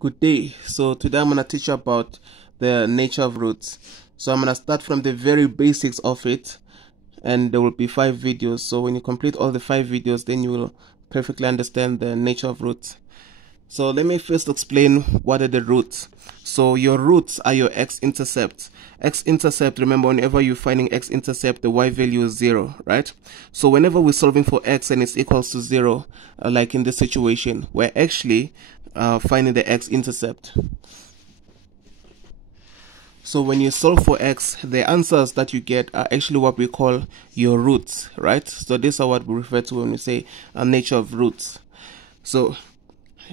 Good day. So today I'm going to teach you about the nature of roots. So I'm going to start from the very basics of it, and there will be 5 videos. So when you complete all the 5 videos, then you will perfectly understand the nature of roots. So let me first explain what are the roots. So your roots are your x-intercept. X-intercept, remember, whenever you're finding x-intercept, the y value is 0, right? So whenever we're solving for x and it's equals to 0, like in this situation, we're actually finding the x-intercept. So when you solve for x, the answers that you get are actually what we call your roots, right? So these are what we refer to when we say a nature of roots. So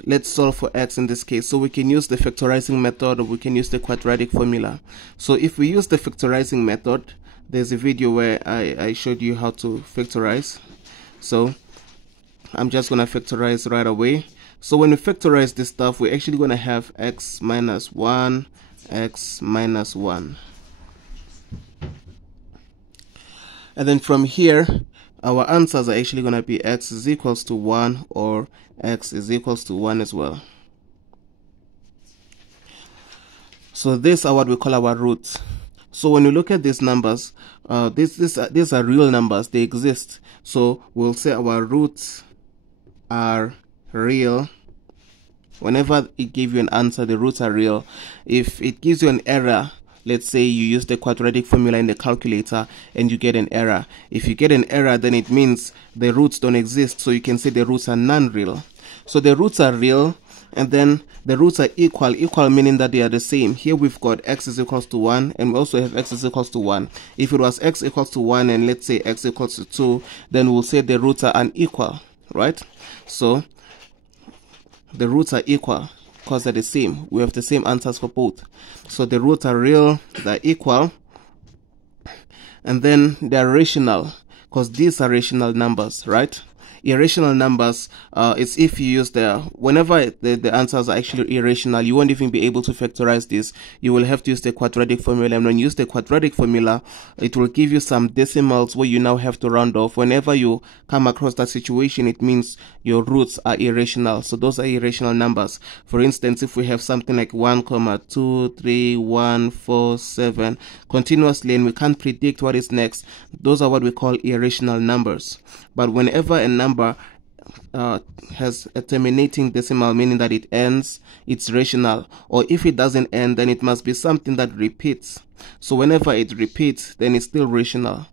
let's solve for x in this case. So we can use the factorizing method, or we can use the quadratic formula. So if we use the factorizing method, there's a video where I showed you how to factorize. So I'm just going to factorize right away. So when we factorize this stuff, we're actually going to have x minus 1, x minus 1. And then from here, our answers are actually going to be x is equals to 1 or x is equals to 1 as well. So these are what we call our roots. So when you look at these numbers, these are real numbers, they exist. So we'll say our roots are real. Whenever it gives you an answer, the roots are real. If it gives you an error, let's say you use the quadratic formula in the calculator and you get an error. If you get an error, then it means the roots don't exist. So you can say the roots are non-real. So the roots are real, and then the roots are equal. Equal meaning that they are the same. Here we've got x is equals to 1, and we also have x is equals to 1. If it was x equals to 1 and let's say x equals to 2, then we'll say the roots are unequal, right? So the roots are equal because they're the same. We have the same answers for both. So the roots are real, they're equal, and then they're rational because these are rational numbers, right? Irrational numbers, it's if you use whenever the answers are actually irrational, you won't even be able to factorize this. You will have to use the quadratic formula, and when you use the quadratic formula, it will give you some decimals where you now have to round off. Whenever you come across that situation, it means your roots are irrational. So those are irrational numbers. For instance, if we have something like 1, 2, 3, 1, 4, 7 continuously, and we can't predict what is next, those are what we call irrational numbers. But whenever a number has a terminating decimal, meaning that it ends, it's rational. Or if it doesn't end, then it must be something that repeats. So whenever it repeats, then it's still rational.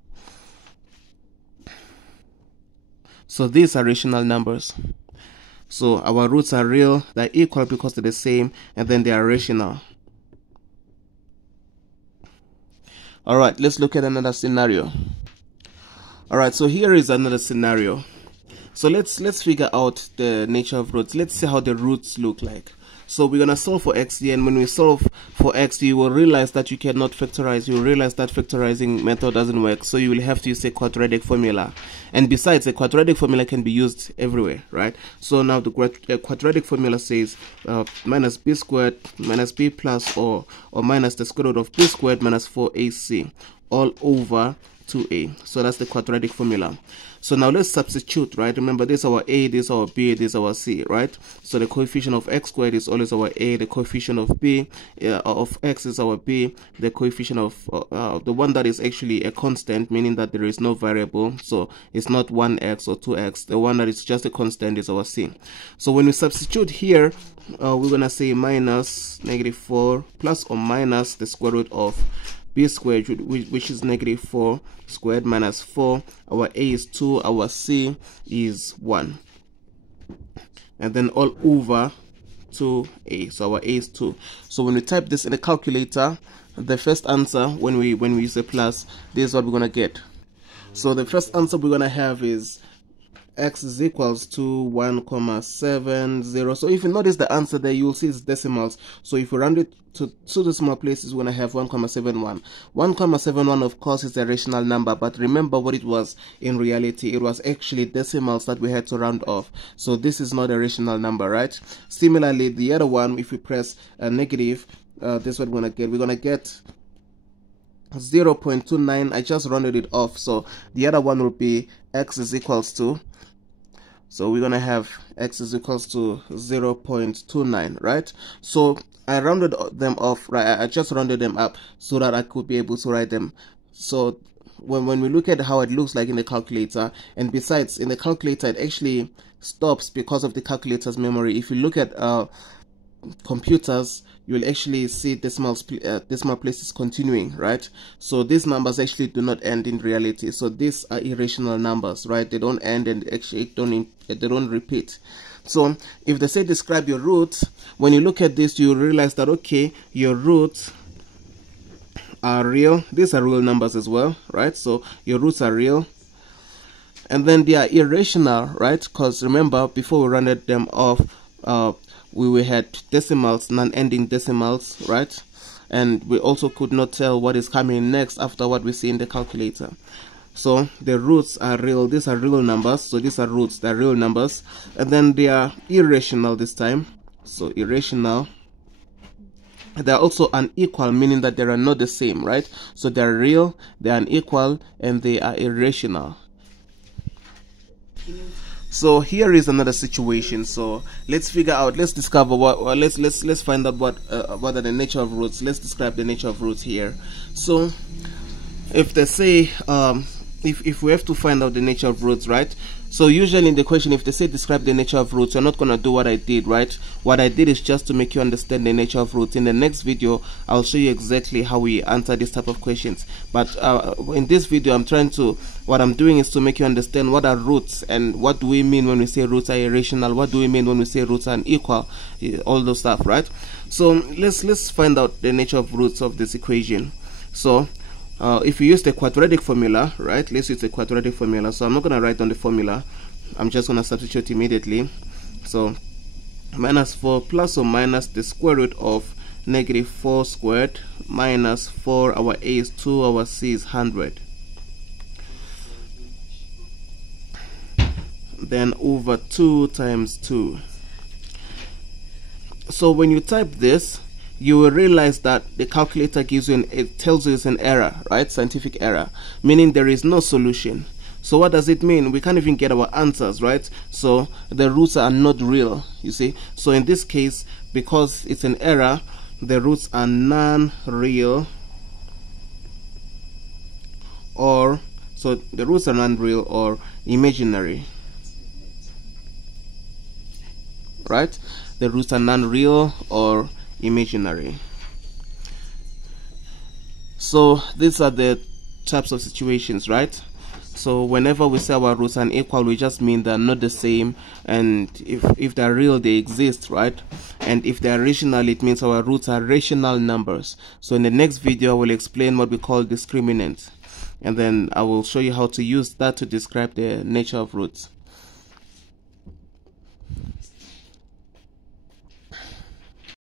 So these are rational numbers. So our roots are real, they're equal because they're the same, and then they are rational. Alright, let's look at another scenario. Alright, so here is another scenario. So let's figure out the nature of roots. Let's see how the roots look like. So we're gonna solve for x here, and when we solve for x, you will realize that you cannot factorize. You will realize that factorizing method doesn't work, so you will have to use a quadratic formula. And besides, a quadratic formula can be used everywhere, right? So now the quadratic formula says minus b squared minus b plus or minus the square root of b squared minus 4ac all over 2a. So that's the quadratic formula. So now let's substitute, right? Remember, this is our a, this is our b, this is our c, right? So the coefficient of x squared is always our a, the coefficient of b of x is our b, the coefficient of the one that is actually a constant, meaning that there is no variable, so it's not 1x or 2x. The one that is just a constant is our c. So when we substitute here, we're gonna say minus -4 plus or minus the square root of b squared, which is -4 squared minus 4. Our a is 2, our c is 1, and then all over 2a. So our a is 2. So when we type this in the calculator, the first answer, when we use a plus, this is what we're gonna get. So the first answer we're gonna have is x is equals to 1,70. So if you notice the answer there, you'll see it's decimals. So if we round it to 2 decimal places, we're going to have 1,71. 1,71, of course, is a rational number, but remember what it was in reality. It was actually decimals that we had to round off. So this is not a rational number, right? Similarly, the other one, if we press a negative, this is what we're going to get. We're going to get 0.29. I just rounded it off. So the other one will be x is equals to So we're gonna have x is equals to 0.29, right? So I rounded them off, right? I just rounded them up so that I could be able to write them. So when we look at how it looks like in the calculator, and besides in the calculator it actually stops because of the calculator's memory. If you look at computers, you will actually see decimal places continuing, right? So these numbers actually do not end in reality. So these are irrational numbers, right? They don't end, and actually they don't repeat. So if they say describe your roots, when you look at this, you realize that okay, your roots are real. These are real numbers as well, right? So your roots are real, and then they are irrational, right? Because remember, before we rounded them off, we had decimals, non-ending decimals, right? And we also could not tell what is coming next after what we see in the calculator. So the roots are real. These are real numbers. So these are roots. They're real numbers. And then they are irrational this time. So irrational. They're also unequal, meaning that they are not the same, right? So they're real, they're unequal, and they are irrational. So here is another situation. So let's figure out, let's discover what, let's find out what are the nature of roots. Let's describe the nature of roots here. So if they say if we have to find out the nature of roots, right? So usually in the question, if they say describe the nature of roots, you're not gonna do what I did, right? What I did is just to make you understand the nature of roots. In the next video, I'll show you exactly how we answer this type of questions. But in this video, what I'm doing is to make you understand what are roots and what do we mean when we say roots are irrational, what do we mean when we say roots are unequal, all those stuff, right? So let's find out the nature of roots of this equation. So if you use the quadratic formula, right? Let's use the quadratic formula. So I'm not going to write down the formula. I'm just going to substitute immediately. So minus 4 plus or minus the square root of negative 4 squared minus 4, our a is 2, our c is 100. Then over 2 times 2. So when you type this, you will realize that the calculator gives you it tells you it's an error, right? Scientific error, meaning there is no solution. So what does it mean? We can't even get our answers, right? So the roots are not real, you see. So in this case, because it's an error, the roots are non-real, or so the roots are non-real or imaginary, right? The roots are non-real or imaginary. So these are the types of situations, right? So whenever we say our roots are unequal, we just mean they're not the same, and if they're real, they exist, right? And if they're rational, it means our roots are rational numbers. So in the next video, I will explain what we call discriminant, and then I will show you how to use that to describe the nature of roots.